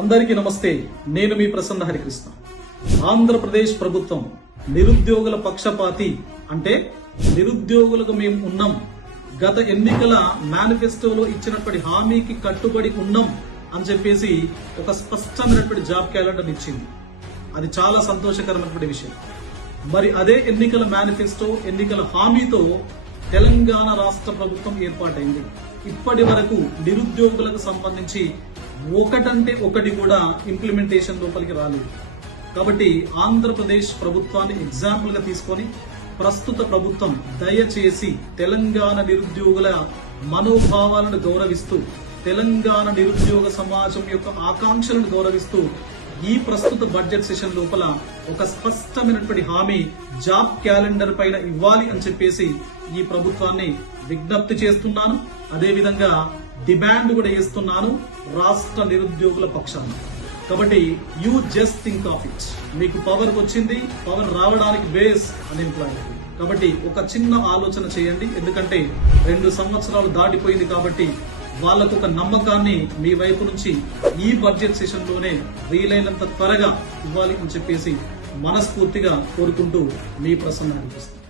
అందరికీ నమస్తే. నేను మీ ప్రసన్న హరికృష్ణ. ఆంధ్రప్రదేశ్ ప్రభుత్వం నిరుద్యోగుల పక్షపాతి అంటే నిరుద్యోగులకు మేము ఉన్నాం, గత ఎన్నికల మేనిఫెస్టోలో ఇచ్చినటువంటి హామీకి కట్టుబడి ఉన్నాం అని చెప్పేసి ఒక స్పష్టమైనటువంటి జాబ్ క్యాలెండర్ ఇచ్చింది. అది చాలా సంతోషకరమైనటువంటి విషయం. మరి అదే ఎన్నికల మేనిఫెస్టో, ఎన్నికల హామీతో తెలంగాణ రాష్ట్ర ప్రభుత్వం ఏర్పాటైంది. ఇప్పటి వరకు నిరుద్యోగులకు సంబంధించి ఒకటంటే ఒకటి కూడా ఇంప్లిమెంటేషన్ లోపలికి రాలేదు. కాబట్టి ఆంధ్రప్రదేశ్ ప్రభుత్వాన్ని ఎగ్జాంపుల్ గా తీసుకొని ప్రస్తుత ప్రభుత్వం దయచేసి తెలంగాణ నిరుద్యోగుల మనోభావాలను గౌరవిస్తూ, తెలంగాణ నిరుద్యోగ సమాజం యొక్క ఆకాంక్షలను గౌరవిస్తూ ఈ ప్రస్తుత బడ్జెట్ సెషన్ లోపల ఒక స్పష్టమైనటువంటి హామీ జాబ్ క్యాలెండర్ పైన ఇవ్వాలి అని చెప్పేసి ఈ ప్రభుత్వాన్ని విజ్ఞప్తి చేస్తున్నాను. అదేవిధంగా డిమాండ్ కూడా చేస్తున్నాను రాష్ట్ర నిరుద్యోగుల పక్షాన. కాబట్టి you just think of it. మీకు పవర్ వచ్చింది, పవర్ రావడానికి బేస్ అన్ఎంప్లాయ్మెంట్. కాబట్టి ఒక చిన్న ఆలోచన చేయండి. ఎందుకంటే 2 సంవత్సరాలు దాటిపోయింది కాబట్టి వాళ్ళకు ఒక నమ్మకాన్ని మీ వైపు నుంచి ఈ బడ్జెట్ సెషన్ లోనే వీలైనంత త్వరగా ఇవ్వాలి అని చెప్పేసి మనస్ఫూర్తిగా కోరుకుంటూ మీ ప్రసన్న అనిపిస్తుంది.